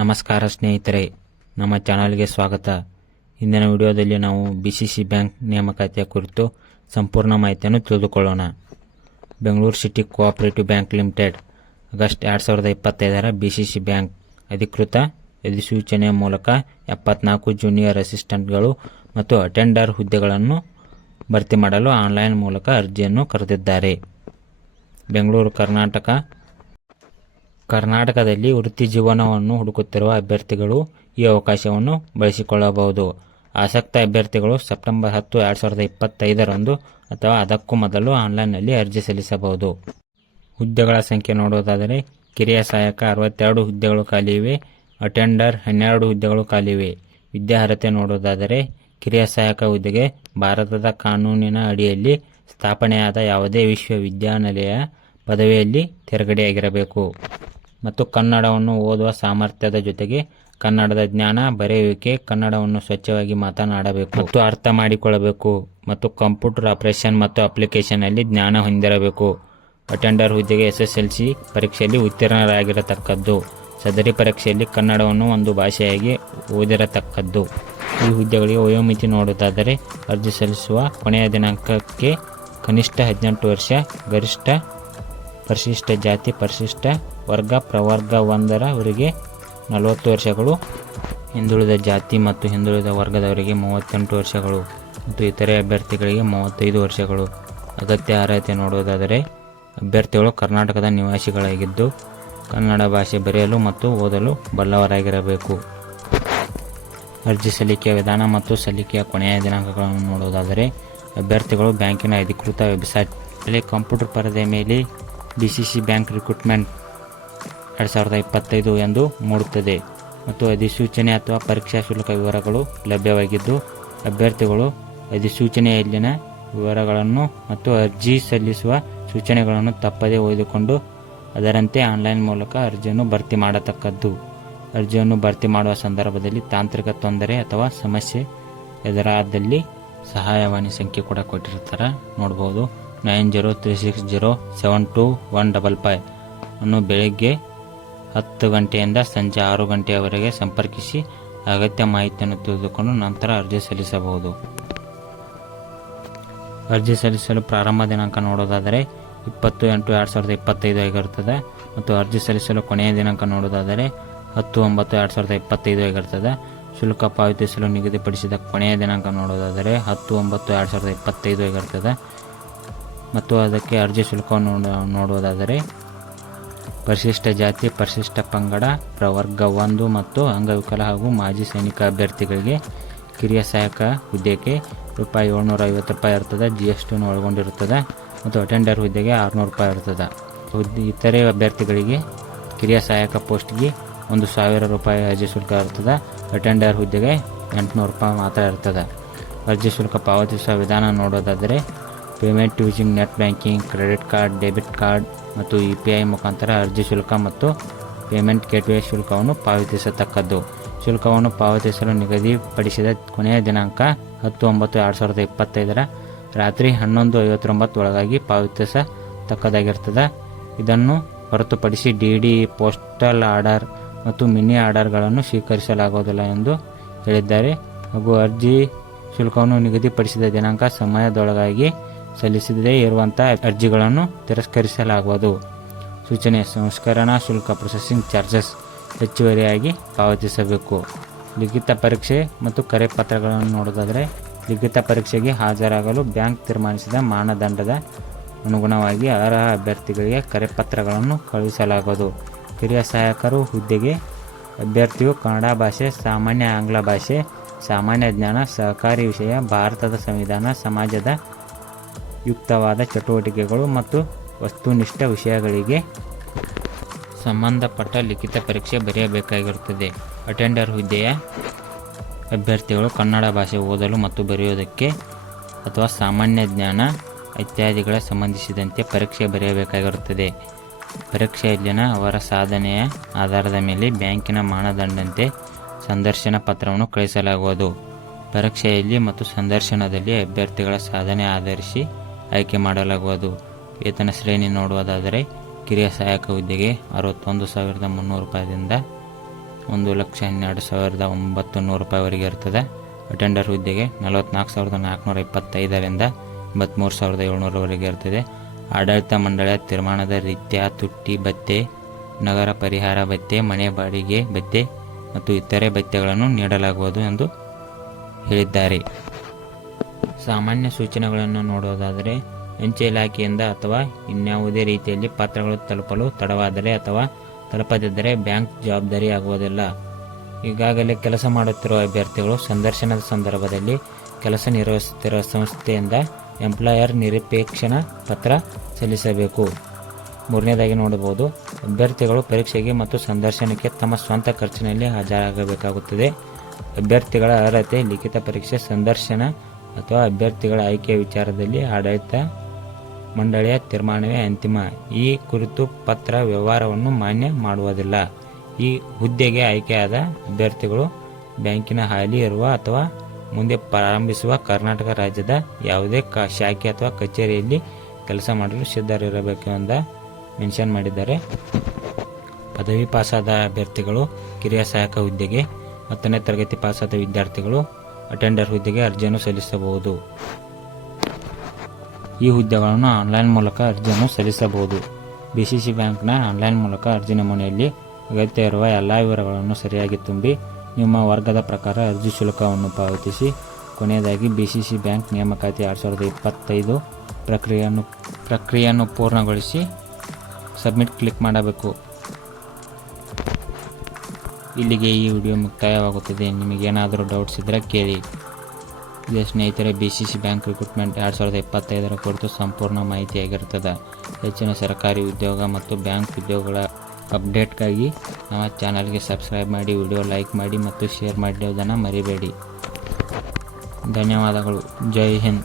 ನಮಸ್ಕಾರ ಸ್ನೇಹಿತರೆ, ನಮ್ಮ ಚಾನಲ್ಗೆ ಸ್ವಾಗತ. ಇಂದಿನ ವಿಡಿಯೋದಲ್ಲಿ ನಾವು BCC ಬ್ಯಾಂಕ್ ನೇಮಕಾತಿಯ ಕುರಿತು ಸಂಪೂರ್ಣ ಮಾಹಿತಿಯನ್ನು ತಿಳಿದುಕೊಳ್ಳೋಣ. Bengaluru city cooperative bank limited August 2025 BCC bank ಅಧಿಕೃತ ಅಧಿಸೂಚನೆಯ ಮೂಲಕ 74 ಜೂನಿಯರ್ ಅಸಿಸ್ಟೆಂಟ್ಗಳು ಮತ್ತು ಅಟೆಂಡರ್ ಹುದ್ದೆಗಳನ್ನು ಭರ್ತಿ ಮಾಡಲು ಆನ್ಲೈನ್ ಮೂಲಕ ಅರ್ಜಿಯನ್ನು ಕರೆದಿದ್ದಾರೆ. ಬೆಂಗಳೂರು ಕರ್ನಾಟಕದಲ್ಲಿ ವೃತ್ತಿ ಜೀವನವನ್ನು ಹುಡುಕುತ್ತಿರುವ ಅಭ್ಯರ್ಥಿಗಳು ಈ ಅವಕಾಶವನ್ನು ಬಳಸಿಕೊಳ್ಳಬಹುದು. ಆಸಕ್ತ ಅಭ್ಯರ್ಥಿಗಳು ಸೆಪ್ಟೆಂಬರ್ 10, 2025 ಅಥವಾ ಅದಕ್ಕೂ ಮೊದಲು ಆನ್ಲೈನ್ನಲ್ಲಿ ಅರ್ಜಿ ಸಲ್ಲಿಸಬಹುದು. ಹುದ್ದೆಗಳ ಸಂಖ್ಯೆ ನೋಡುವುದಾದರೆ ಕಿರಿಯ ಸಹಾಯಕ 62 ಹುದ್ದೆಗಳು ಖಾಲಿ ಇವೆ. ಅಟೆಂಡರ್ 12 ಹುದ್ದೆಗಳು ಖಾಲಿ ಇವೆ. ವಿದ್ಯಾರ್ಹತೆ ನೋಡುವುದಾದರೆ ಕಿರಿಯ ಸಹಾಯಕ ಹುದ್ದೆಗೆ ಭಾರತದ ಕಾನೂನಿನ ಅಡಿಯಲ್ಲಿ ಸ್ಥಾಪನೆಯಾದ ಯಾವುದೇ ವಿಶ್ವವಿದ್ಯಾನಿಲಯ ಪದವಿಯಲ್ಲಿ ತೇರ್ಗಡೆಯಾಗಿರಬೇಕು ಮತ್ತು ಕನ್ನಡವನ್ನು ಓದುವ ಸಾಮರ್ಥ್ಯದ ಜೊತೆಗೆ ಕನ್ನಡದ ಜ್ಞಾನ, ಬರೆಯುವಿಕೆ, ಕನ್ನಡವನ್ನು ಸ್ವಚ್ಛವಾಗಿ ಮಾತನಾಡಬೇಕು ಮತ್ತು ಅರ್ಥ ಮಾಡಿಕೊಳ್ಳಬೇಕು ಮತ್ತು ಕಂಪ್ಯೂಟರ್ ಆಪರೇಷನ್ ಮತ್ತು ಅಪ್ಲಿಕೇಶನ್ನಲ್ಲಿ ಜ್ಞಾನ ಹೊಂದಿರಬೇಕು. ಅಟೆಂಡರ್ ಹುದ್ದೆಗೆ SSLC ಪರೀಕ್ಷೆಯಲ್ಲಿ ಉತ್ತೀರ್ಣರಾಗಿರತಕ್ಕದ್ದು. ಸದರಿ ಪರೀಕ್ಷೆಯಲ್ಲಿ ಕನ್ನಡವನ್ನು ಒಂದು ಭಾಷೆಯಾಗಿ ಓದಿರತಕ್ಕದ್ದು. ಈ ಹುದ್ದೆಗಳಿಗೆ ವಯೋಮಿತಿ ನೋಡುವುದಾದರೆ ಅರ್ಜಿ ಸಲ್ಲಿಸುವ ಕೊನೆಯ ದಿನಾಂಕಕ್ಕೆ ಕನಿಷ್ಠ 18 ವರ್ಷ, ಗರಿಷ್ಠ ಪರಿಶಿಷ್ಟ ಜಾತಿ, ಪರಿಶಿಷ್ಟ ವರ್ಗ, ಪ್ರವರ್ಗ 1ರವರಿಗೆ 40 ವರ್ಷಗಳು, ಹಿಂದುಳಿದ ಜಾತಿ ಮತ್ತು ಹಿಂದುಳಿದ ವರ್ಗದವರಿಗೆ 38 ವರ್ಷಗಳು ಮತ್ತು ಇತರೆ ಅಭ್ಯರ್ಥಿಗಳಿಗೆ 35 ವರ್ಷಗಳು. ಅಗತ್ಯ ಅರ್ಹತೆ ನೋಡುವುದಾದರೆ ಅಭ್ಯರ್ಥಿಗಳು ಕರ್ನಾಟಕದ ನಿವಾಸಿಗಳಾಗಿದ್ದು ಕನ್ನಡ ಭಾಷೆ ಬರೆಯಲು ಮತ್ತು ಓದಲು ಬಲ್ಲವರಾಗಿರಬೇಕು. ಅರ್ಜಿ ಸಲ್ಲಿಕೆಯ ವಿಧಾನ ಮತ್ತು ಸಲ್ಲಿಕೆಯ ಕೊನೆಯ ದಿನಾಂಕಗಳನ್ನು ನೋಡುವುದಾದರೆ ಅಭ್ಯರ್ಥಿಗಳು ಬ್ಯಾಂಕಿನ ಅಧಿಕೃತ ವೆಬ್ಸೈಟ್ನಲ್ಲಿ ಕಂಪ್ಯೂಟರ್ ಪರದೆಯ ಮೇಲೆ BCC ಬ್ಯಾಂಕ್ ರಿಕ್ರೂಟ್ಮೆಂಟ್ 2025 ಎಂದು ಮೂಡುತ್ತದೆ ಮತ್ತು ಅಧಿಸೂಚನೆ ಅಥವಾ ಪರೀಕ್ಷಾ ಶುಲ್ಕ ವಿವರಗಳು ಲಭ್ಯವಾಗಿದ್ದು ಅಭ್ಯರ್ಥಿಗಳು ಅಧಿಸೂಚನೆಯಲ್ಲಿನ ವಿವರಗಳನ್ನು ಮತ್ತು ಅರ್ಜಿ ಸಲ್ಲಿಸುವ ಸೂಚನೆಗಳನ್ನು ತಪ್ಪದೇ ಓದಿಕೊಂಡು ಅದರಂತೆ ಆನ್ಲೈನ್ ಮೂಲಕ ಅರ್ಜಿಯನ್ನು ಭರ್ತಿ ಮಾಡತಕ್ಕದ್ದು. ಅರ್ಜಿಯನ್ನು ಭರ್ತಿ ಮಾಡುವ ಸಂದರ್ಭದಲ್ಲಿ ತಾಂತ್ರಿಕ ತೊಂದರೆ ಅಥವಾ ಸಮಸ್ಯೆ ಎದುರಾದಲ್ಲಿ ಸಹಾಯವಾಣಿ ಸಂಖ್ಯೆ ಕೂಡ ಕೊಟ್ಟಿರ್ತಾರೆ, ನೋಡ್ಬೋದು. 9036072155 ಅನ್ನು ಬೆಳಗ್ಗೆ 10 ಗಂಟೆಯಿಂದ ಸಂಜೆ 6 ಗಂಟೆಯವರೆಗೆ ಸಂಪರ್ಕಿಸಿ ಅಗತ್ಯ ಮಾಹಿತಿಯನ್ನು ತಿಳಿದುಕೊಂಡು ನಂತರ ಅರ್ಜಿ ಸಲ್ಲಿಸಬಹುದು. ಅರ್ಜಿ ಸಲ್ಲಿಸಲು ಪ್ರಾರಂಭ ದಿನಾಂಕ ನೋಡೋದಾದರೆ 20/8/2025 ಆಗಿರುತ್ತದೆ ಮತ್ತು ಅರ್ಜಿ ಸಲ್ಲಿಸಲು ಕೊನೆಯ ದಿನಾಂಕ ನೋಡೋದಾದರೆ 10/9/2025 ಆಗಿರುತ್ತದೆ. ಶುಲ್ಕ ಪಾವತಿಸಲು ನಿಗದಿಪಡಿಸಿದ ಕೊನೆಯ ದಿನಾಂಕ ನೋಡೋದಾದರೆ 10/9/2025 ಆಗಿರುತ್ತದೆ ಮತ್ತು ಅದಕ್ಕೆ ಅರ್ಜಿ ಶುಲ್ಕವನ್ನು ನೋಡುವುದಾದರೆ ಪರಿಶಿಷ್ಟ ಜಾತಿ, ಪರಿಶಿಷ್ಟ ಪಂಗಡ, ಪ್ರವರ್ಗ 1 ಮತ್ತು ಅಂಗವಿಕಲ ಹಾಗೂ ಮಾಜಿ ಸೈನಿಕ ಅಭ್ಯರ್ಥಿಗಳಿಗೆ ಕಿರಿಯ ಸಹಾಯಕ ಹುದ್ದೆಗೆ ₹750 ಇರ್ತದೆ, GST ಒಳಗೊಂಡಿರುತ್ತದೆ ಮತ್ತು ಅಟೆಂಡರ್ ಹುದ್ದೆಗೆ ₹600 ಇರ್ತದೆ. ಇತರೆ ಅಭ್ಯರ್ಥಿಗಳಿಗೆ ಕಿರಿಯ ಸಹಾಯಕ ಪೋಸ್ಟ್ಗೆ ₹1,000 ಅರ್ಜಿ ಶುಲ್ಕ ಇರ್ತದೆ. ಅಟೆಂಡರ್ ಹುದ್ದೆಗೆ ₹800 ಮಾತ್ರ ಇರ್ತದೆ. ಅರ್ಜಿ ಶುಲ್ಕ ಪಾವತಿಸುವ ವಿಧಾನ ನೋಡೋದಾದರೆ payment using net banking, credit card, debit card ಮತ್ತು UPI ಮುಖಾಂತರ ಅರ್ಜಿ ಶುಲ್ಕ ಮತ್ತು ಪೇಮೆಂಟ್ ಗೇಟ್ವೇ ಶುಲ್ಕವನ್ನು ಪಾವತಿಸತಕ್ಕದ್ದು. ಶುಲ್ಕವನ್ನು ಪಾವತಿಸಲು ನಿಗದಿಪಡಿಸಿದ ಕೊನೆಯ ದಿನಾಂಕ 10/9/2025 ರಾತ್ರಿ 11:59 ಒಳಗಾಗಿ ಪಾವತಿಸತಕ್ಕದಾಗಿರ್ತದೆ. ಇದನ್ನು ಹೊರತುಪಡಿಸಿ DD, ಪೋಸ್ಟಲ್ ಆರ್ಡರ್ ಮತ್ತು ಮಿನಿ ಆರ್ಡರ್ಗಳನ್ನು ಸ್ವೀಕರಿಸಲಾಗುವುದಿಲ್ಲ ಎಂದು ಹೇಳಿದ್ದಾರೆ ಹಾಗೂ ಅರ್ಜಿ ಶುಲ್ಕವನ್ನು ನಿಗದಿಪಡಿಸಿದ ದಿನಾಂಕ ಸಮಯದೊಳಗಾಗಿ ಸಲ್ಲಿಸದೇ ಇರುವಂಥ ಅರ್ಜಿಗಳನ್ನು ತಿರಸ್ಕರಿಸಲಾಗುವುದು. ಸೂಚನೆ: ಸಂಸ್ಕರಣಾ ಶುಲ್ಕ ಪ್ರೊಸೆಸಿಂಗ್ ಚಾರ್ಜಸ್ ಹೆಚ್ಚುವರಿಯಾಗಿ ಪಾವತಿಸಬೇಕು. ಲಿಖಿತ ಪರೀಕ್ಷೆ ಮತ್ತು ಕರೆಪತ್ರಗಳನ್ನು ನೋಡೋದಾದರೆ ಲಿಖಿತ ಪರೀಕ್ಷೆಗೆ ಹಾಜರಾಗಲು ಬ್ಯಾಂಕ್ ತೀರ್ಮಾನಿಸಿದ ಮಾನದಂಡದ ಅನುಗುಣವಾಗಿ ಅರ್ಹ ಅಭ್ಯರ್ಥಿಗಳಿಗೆ ಕರೆಪತ್ರಗಳನ್ನು ಕಳುಹಿಸಲಾಗುವುದು. ಕಿರಿಯ ಸಹಾಯಕರು ಹುದ್ದೆಗೆ ಅಭ್ಯರ್ಥಿಯು ಕನ್ನಡ ಭಾಷೆ, ಸಾಮಾನ್ಯ ಆಂಗ್ಲ ಭಾಷೆ, ಸಾಮಾನ್ಯ ಜ್ಞಾನ, ಸಹಕಾರಿ ವಿಷಯ, ಭಾರತದ ಸಂವಿಧಾನ, ಸಮಾಜದ ಯುಕ್ತವಾದ ಚಟುವಟಿಕೆಗಳು ಮತ್ತು ವಸ್ತುನಿಷ್ಠ ವಿಷಯಗಳಿಗೆ ಸಂಬಂಧಪಟ್ಟ ಲಿಖಿತ ಪರೀಕ್ಷೆ ಬರೆಯಬೇಕಾಗಿರುತ್ತದೆ. ಅಟೆಂಡರ್ ಹುದ್ದೆಯ ಅಭ್ಯರ್ಥಿಗಳು ಕನ್ನಡ ಭಾಷೆ ಓದಲು ಮತ್ತು ಬರೆಯುವುದಕ್ಕೆ ಅಥವಾ ಸಾಮಾನ್ಯ ಜ್ಞಾನ ಇತ್ಯಾದಿಗಳ ಸಂಬಂಧಿಸಿದಂತೆ ಪರೀಕ್ಷೆ ಬರೆಯಬೇಕಾಗಿರುತ್ತದೆ. ಪರೀಕ್ಷೆಯಲ್ಲಿನ ಅವರ ಸಾಧನೆಯ ಆಧಾರದ ಮೇಲೆ ಬ್ಯಾಂಕಿನ ಮಾನದಂಡದಂತೆ ಸಂದರ್ಶನ ಪತ್ರವನ್ನು ಕಳುಹಿಸಲಾಗುವುದು. ಪರೀಕ್ಷೆಯಲ್ಲಿ ಮತ್ತು ಸಂದರ್ಶನದಲ್ಲಿ ಅಭ್ಯರ್ಥಿಗಳ ಸಾಧನೆ ಆಧರಿಸಿ ಆಯ್ಕೆ ಮಾಡಲಾಗುವುದು. ವೇತನ ಶ್ರೇಣಿ ನೋಡುವುದಾದರೆ ಕಿರಿಯ ಸಹಾಯಕ ಹುದ್ದೆಗೆ ₹61,300 1,12,900 ರೂಪಾಯಿವರೆಗೆ ಇರ್ತದೆ. ಅಟೆಂಡರ್ ಹುದ್ದೆಗೆ 44,425ರಿಂದ 83,700ವರೆಗೆ ಇರ್ತದೆ. ಆಡಳಿತ ಮಂಡಳಿಯ ತೀರ್ಮಾನದ ರೀತ್ಯ ತುಟ್ಟಿ ಭತ್ಯೆ, ನಗರ ಪರಿಹಾರ ಭತ್ಯೆ, ಮನೆ ಬಾಡಿಗೆ ಭತ್ಯೆ ಮತ್ತು ಇತರೆ ಭತ್ಯೆಗಳನ್ನು ನೀಡಲಾಗುವುದು ಎಂದು ಹೇಳಿದ್ದಾರೆ. ಸಾಮಾನ್ಯ ಸೂಚನೆಗಳನ್ನು ನೋಡುವುದಾದರೆ, ಅಂಚೆ ಇಲಾಖೆಯಿಂದ ಅಥವಾ ಇನ್ಯಾವುದೇ ರೀತಿಯಲ್ಲಿ ಪತ್ರಗಳು ತಲುಪಲು ತಡವಾದರೆ ಅಥವಾ ತಲುಪದಿದ್ದರೆ ಬ್ಯಾಂಕ್ ಜವಾಬ್ದಾರಿ ಆಗುವುದಿಲ್ಲ. ಈಗಾಗಲೇ ಕೆಲಸ ಮಾಡುತ್ತಿರುವ ಅಭ್ಯರ್ಥಿಗಳು ಸಂದರ್ಶನದ ಸಂದರ್ಭದಲ್ಲಿ ಕೆಲಸ ನಿರ್ವಹಿಸುತ್ತಿರುವ ಸಂಸ್ಥೆಯಿಂದ ಎಂಪ್ಲಾಯರ್ ನಿರಪೇಕ್ಷಣಾ ಪತ್ರ ಸಲ್ಲಿಸಬೇಕು. ಮೂರನೇದಾಗಿ ನೋಡಬಹುದು, ಅಭ್ಯರ್ಥಿಗಳು ಪರೀಕ್ಷೆಗೆ ಮತ್ತು ಸಂದರ್ಶನಕ್ಕೆ ತಮ್ಮ ಸ್ವಂತ ಖರ್ಚಿನಲ್ಲಿ ಹಾಜರಾಗಬೇಕಾಗುತ್ತದೆ. ಅಭ್ಯರ್ಥಿಗಳ ಅರ್ಹತೆ, ಲಿಖಿತ ಪರೀಕ್ಷೆ, ಸಂದರ್ಶನ ಅಥವಾ ಅಭ್ಯರ್ಥಿಗಳ ಆಯ್ಕೆಯ ವಿಚಾರದಲ್ಲಿ ಆಡಳಿತ ಮಂಡಳಿಯ ತೀರ್ಮಾನವೇ ಅಂತಿಮ. ಈ ಕುರಿತು ಪತ್ರ ವ್ಯವಹಾರವನ್ನು ಮಾನ್ಯ ಮಾಡುವುದಿಲ್ಲ. ಈ ಹುದ್ದೆಗೆ ಆಯ್ಕೆಯಾದ ಅಭ್ಯರ್ಥಿಗಳು ಬ್ಯಾಂಕಿನ ಹಾಲಿ ಇರುವ ಅಥವಾ ಮುಂದೆ ಪ್ರಾರಂಭಿಸುವ ಕರ್ನಾಟಕ ರಾಜ್ಯದ ಯಾವುದೇ ಶಾಖೆ ಅಥವಾ ಕಚೇರಿಯಲ್ಲಿ ಕೆಲಸ ಮಾಡಲು ಸಿದ್ಧರಿರಬೇಕು ಎಂದು ಮೆನ್ಷನ್ ಮಾಡಿದ್ದಾರೆ. ಪದವಿ ಪಾಸಾದ ಅಭ್ಯರ್ಥಿಗಳು ಕಿರಿಯ ಸಹಾಯಕ ಹುದ್ದೆಗೆ, 10ನೇ ತರಗತಿ ಪಾಸಾದ ವಿದ್ಯಾರ್ಥಿಗಳು ಅಟೆಂಡರ್ ಹುದ್ದೆಗೆ ಅರ್ಜಿಯನ್ನು ಸಲ್ಲಿಸಬಹುದು. ಈ ಹುದ್ದೆಗಳನ್ನು ಆನ್ಲೈನ್ ಮೂಲಕ ಅರ್ಜಿಯನ್ನು ಸಲ್ಲಿಸಬಹುದು. BCC ಬ್ಯಾಂಕ್ನ ಆನ್ಲೈನ್ ಮೂಲಕ ಅರ್ಜಿ ನಮೂನೆಯಲ್ಲಿ ಅಗತ್ಯ ಇರುವ ಎಲ್ಲ ವಿವರಗಳನ್ನು ಸರಿಯಾಗಿ ತುಂಬಿ ನಿಮ್ಮ ವರ್ಗದ ಪ್ರಕಾರ ಅರ್ಜಿ ಶುಲ್ಕವನ್ನು ಪಾವತಿಸಿ. ಕೊನೆಯದಾಗಿ BCC ಬ್ಯಾಂಕ್ ನೇಮಕಾತಿ 2025 ಪ್ರಕ್ರಿಯೆಯನ್ನು ಪೂರ್ಣಗೊಳಿಸಿ ಸಬ್ಮಿಟ್ ಕ್ಲಿಕ್ ಮಾಡಬೇಕು. ಇಲ್ಲಿಗೆ ಈ ವಿಡಿಯೋ ಮುಕ್ತಾಯವಾಗುತ್ತದೆ. ನಿಮಗೇನಾದರೂ ಡೌಟ್ಸ್ ಇದ್ದರೆ ಕೇಳಿ. ಇದೇ ಸ್ನೇಹಿತರೆ, BCC ಬ್ಯಾಂಕ್ ರಿಕ್ರೂಟ್ಮೆಂಟ್ 2025 ಕುರಿತು ಸಂಪೂರ್ಣ ಮಾಹಿತಿಯಾಗಿರುತ್ತದೆ. ಹೆಚ್ಚಿನ ಸರ್ಕಾರಿ ಉದ್ಯೋಗ ಮತ್ತು ಬ್ಯಾಂಕ್ ಉದ್ಯೋಗಗಳ ಅಪ್ಡೇಟ್ಗಾಗಿ ನಮ್ಮ ಚಾನಲ್ಗೆ ಸಬ್ಸ್ಕ್ರೈಬ್ ಮಾಡಿ, ವಿಡಿಯೋ ಲೈಕ್ ಮಾಡಿ ಮತ್ತು ಶೇರ್ ಮಾಡುವುದನ್ನು ಮರಿಬೇಡಿ. ಧನ್ಯವಾದಗಳು. ಜೈ ಹಿಂದ್.